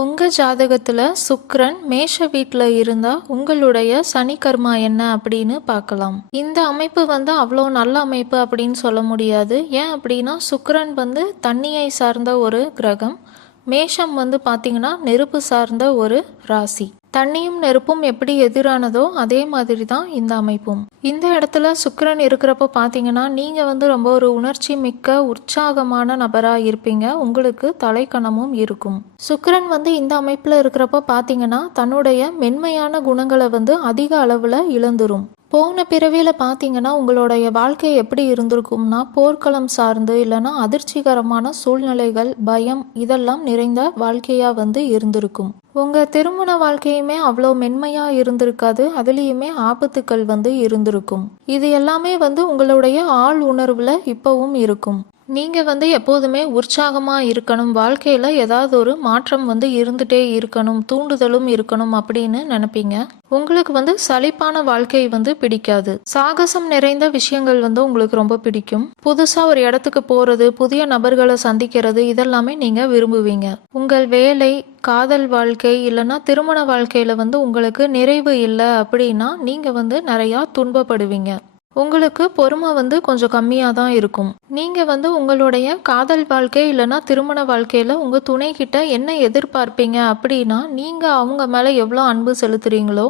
உங்கள் ஜாதகத்தில் சுக்ரன் மேஷ வீட்டில் இருந்தால் உங்களுடைய சனி கர்மா என்ன அப்படின்னு பார்க்கலாம். இந்த அமைப்பு வந்து அவ்வளோ நல்ல அமைப்பு அப்படின்னு சொல்ல முடியாது. ஏன் அப்படின்னா சுக்ரன் வந்து தண்ணியை சார்ந்த ஒரு கிரகம். மேஷம் வந்து பார்த்தீங்கன்னா நெருப்பு சார்ந்த ஒரு ராசி. தண்ணியும் நெருப்பும் எப்படி எதிரானதோ அதே மாதிரி தான் இந்த அமைப்பும். இந்த இடத்துல சுக்கிரன் இருக்கிறப்ப பார்த்தீங்கன்னா நீங்கள் வந்து ரொம்ப ஒரு உணர்ச்சி மிக்க உற்சாகமான நபராக இருப்பீங்க. உங்களுக்கு தலைக்கணமும் இருக்கும். சுக்கிரன் வந்து இந்த அமைப்பில் இருக்கிறப்ப பார்த்தீங்கன்னா தன்னுடைய மென்மையான குணங்களை வந்து அதிக அளவில் இழந்துரும். போன பிறவியில் பார்த்தீங்கன்னா உங்களுடைய வாழ்க்கை எப்படி இருந்திருக்கும்னா போர்க்களம் சார்ந்து இல்லைன்னா அதிர்ச்சிகரமான சூழ்நிலைகள் பயம் இதெல்லாம் நிறைந்த வாழ்க்கையாக வந்து இருந்திருக்கும். உங்கள் திருமண வாழ்க்கையுமே அவ்வளோ மென்மையாக இருந்திருக்காது அதுலேயுமே ஆபத்துக்கள் வந்து இருந்திருக்கும். இது எல்லாமே வந்து உங்களுடைய ஆள் உணர்வில் இப்போவும் இருக்கும். நீங்கள் வந்து எப்போதுமே உற்சாகமாக இருக்கணும். வாழ்க்கையில் ஏதாவது ஒரு மாற்றம் வந்து இருந்துகிட்டே இருக்கணும். தூண்டுதலும் இருக்கணும் அப்படின்னு நினைப்பீங்க. உங்களுக்கு வந்து சலிப்பான வாழ்க்கை வந்து பிடிக்காது. சாகசம் நிறைந்த விஷயங்கள் வந்து உங்களுக்கு ரொம்ப பிடிக்கும். புதுசாக ஒரு இடத்துக்கு போகிறது புதிய நபர்களை சந்திக்கிறது இதெல்லாமே நீங்கள் விரும்புவீங்க. உங்கள் வேலை காதல் வாழ்க்கை இல்லைன்னா திருமண வாழ்க்கையில் வந்து உங்களுக்கு நிறைவு இல்லை அப்படின்னா நீங்கள் வந்து நிறையா துன்பப்படுவீங்க. உங்களுக்கு பொறுமை வந்து கொஞ்சம் கம்மியாக தான் இருக்கும். நீங்கள் வந்து உங்களுடைய காதல் வாழ்க்கை இல்லைன்னா திருமண வாழ்க்கையில் உங்கள் துணை கிட்ட என்ன எதிர்பார்ப்பீங்க அப்படின்னா நீங்கள் அவங்க மேலே எவ்வளோ அன்பு செலுத்துறீங்களோ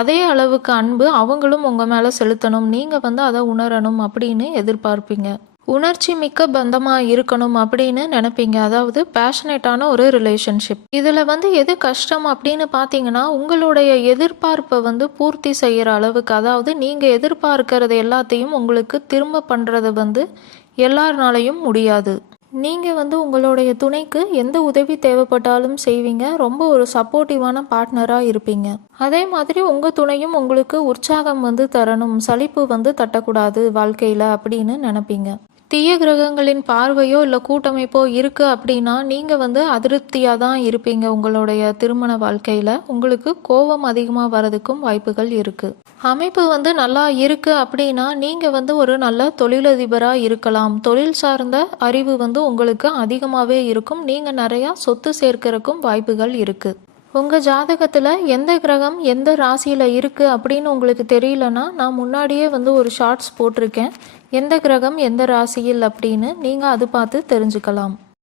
அதே அளவுக்கு அன்பு அவங்களும் உங்கள் மேலே செலுத்தணும். நீங்கள் வந்து அதை உணரணும் அப்படின்னு எதிர்பார்ப்பீங்க. உணர்ச்சி மிக்க பந்தமாக இருக்கணும் அப்படின்னு நினைப்பீங்க. அதாவது பேஷனேட்டான ஒரு ரிலேஷன்ஷிப் இதில் வந்து எது கஷ்டம் அப்படின்னு பார்த்தீங்கன்னா உங்களுடைய எதிர்பார்ப்பை வந்து பூர்த்தி செய்கிற அளவுக்கு அதாவது நீங்கள் எதிர்பார்க்கறது எல்லாத்தையும் உங்களுக்கு திரும்ப பண்ணுறது வந்து எல்லாருனாலையும் முடியாது. நீங்கள் வந்து உங்களுடைய துணைக்கு எந்த உதவி தேவைப்பட்டாலும் செய்வீங்க. ரொம்ப ஒரு சப்போர்ட்டிவான பார்ட்னராக இருப்பீங்க. அதே மாதிரி உங்கள் துணையும் உங்களுக்கு உற்சாகம் வந்து தரணும். சலிப்பு வந்து தட்டக்கூடாது வாழ்க்கையில் அப்படின்னு நினப்பீங்க. தீய கிரகங்களின் பார்வையோ இல்லை கூட்டமைப்போ இருக்குது அப்படின்னா நீங்கள் வந்து அதிருப்தியாக தான் இருப்பீங்க உங்களுடைய திருமண வாழ்க்கையில். உங்களுக்கு கோபம் அதிகமாக வரதுக்கும் வாய்ப்புகள் இருக்குது அமைப்பு வந்து நல்லா இருக்குது அப்படின்னா நீங்கள் வந்து ஒரு நல்ல தொழிலதிபராக இருக்கலாம். தொழில் சார்ந்த அறிவு வந்து உங்களுக்கு அதிகமாகவே இருக்கும். நீங்கள் நிறையா சொத்து சேர்க்கறதுக்கும் வாய்ப்புகள் இருக்குது உங்கள் ஜாதகத்தில் எந்த கிரகம் எந்த ராசியில் இருக்குது அப்படின்னு உங்களுக்கு தெரியலனா நான் முன்னாடியே வந்து ஒரு ஷார்ட்ஸ் போட்டிருக்கேன். எந்த கிரகம் எந்த ராசியில் அப்படின்னு நீங்கள் அது பார்த்து தெரிஞ்சுக்கலாம்.